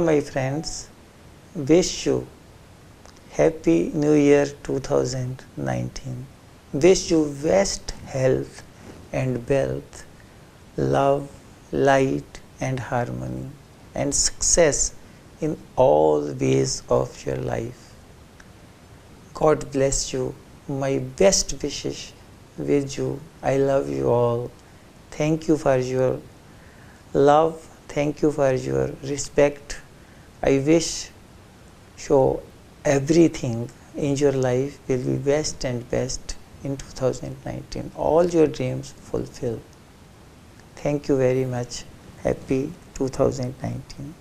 all my friends, wish you Happy New Year 2019. Wish you best health and wealth, love, light and harmony, and success in all ways of your life. God bless you. My best wishes with you. I love you all. Thank you for your love. Thank you for your respect. I wish so everything in your life will be best and best in 2019. All your dreams fulfill. Thank you very much. Happy 2019.